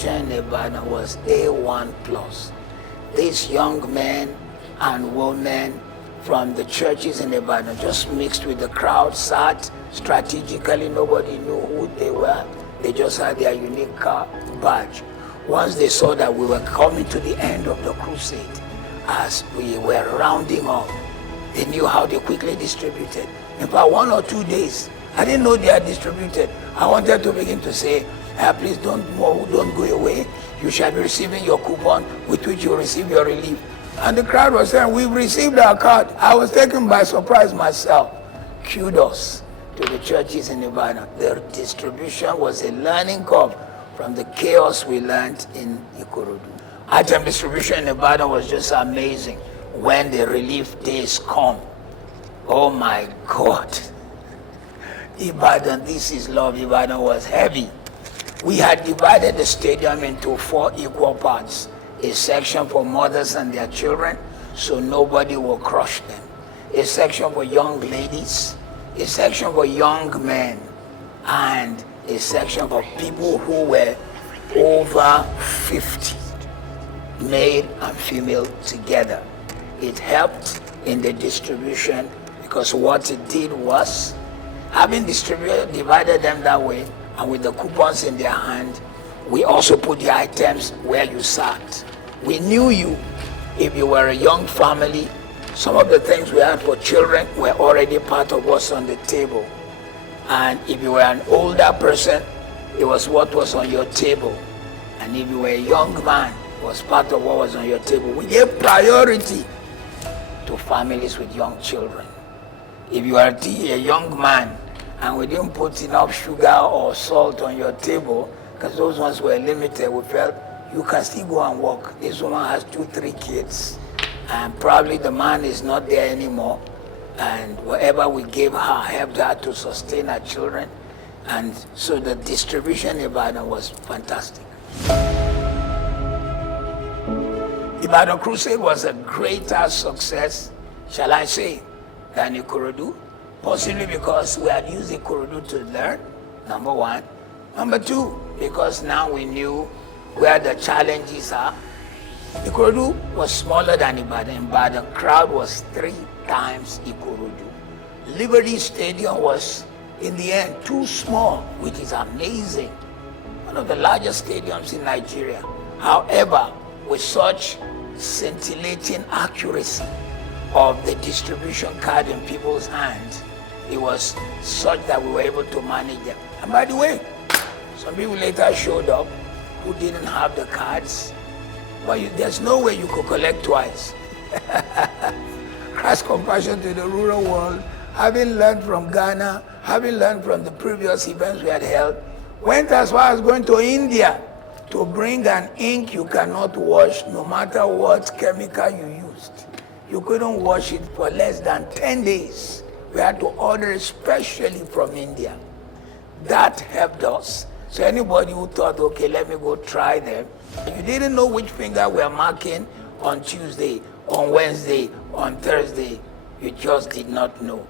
distribution in Ibadan was A1 plus. These young men and women from the churches in Ibadan just mixed with the crowd, sat strategically. Nobody knew who they were. They just had their unique badge. Once they saw that we were coming to the end of the crusade, as we were rounding up, they knew how they quickly distributed. In about 1 or 2 days, I didn't know they had distributed. I wanted to begin to say, please don't go away. You shall be receiving your coupon with which you receive your relief. And the crowd was saying, we've received our card. I was taken by surprise myself. Kudos to the churches in Ibadan. Their distribution was a learning curve from the chaos we learned in Ikorodu. Item distribution in Ibadan was just amazing when the relief days come. Oh my God. Ibadan, this is love. Ibadan was heavy. We had divided the stadium into 4 equal parts. A section for mothers and their children, so nobody will crush them. A section for young ladies, a section for young men, and a section for people who were over 50, male and female together. It helped in the distribution because what it did was, having divided them that way, and with the coupons in their hand, we also put the items where you sat. We knew you. If you were a young family, some of the things we had for children were already part of what's on the table. And if you were an older person, it was what was on your table. And if you were a young man, it was part of what was on your table. We gave priority to families with young children. If you are a young man and we didn't put enough sugar or salt on your table, because those ones were limited, we felt you can still go and work. This woman has 2, 3 kids, and probably the man is not there anymore. And whatever we gave her helped her to sustain her children. And so the distribution in Ibadan was fantastic. Ibadan Crusade was a greater success, shall I say, than Ikorodu, possibly because we had used Ikorodu to learn, number 1. Number 2, because now we knew where the challenges are. Ikorodu was smaller than Ibadan. Ibadan crowd was 3 times Ikorodu. Liberty Stadium was, in the end, too small, which is amazing. One of the largest stadiums in Nigeria. However, with such scintillating accuracy of the distribution card in people's hands, it was such that we were able to manage them. And by the way, some people later showed up who didn't have the cards, but there's no way you could collect twice. Crash compassion to the rural world, having learned from Ghana, having learned from the previous events we had held, went as far as going to India to bring an ink you cannot wash no matter what chemical you used. You couldn't wash it for less than 10 days. We had to order it specially from India. That helped us. So anybody who thought, okay, let me go try them, you didn't know which finger we were marking on Tuesday, on Wednesday, on Thursday. You just did not know.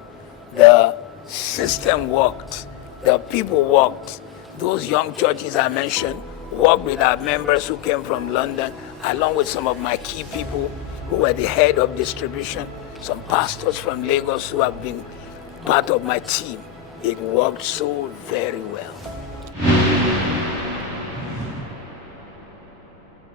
The system worked. The people worked. Those young churches I mentioned worked with our members who came from London, along with some of my key people who were the head of distribution, some pastors from Lagos who have been part of my team. It worked so very well.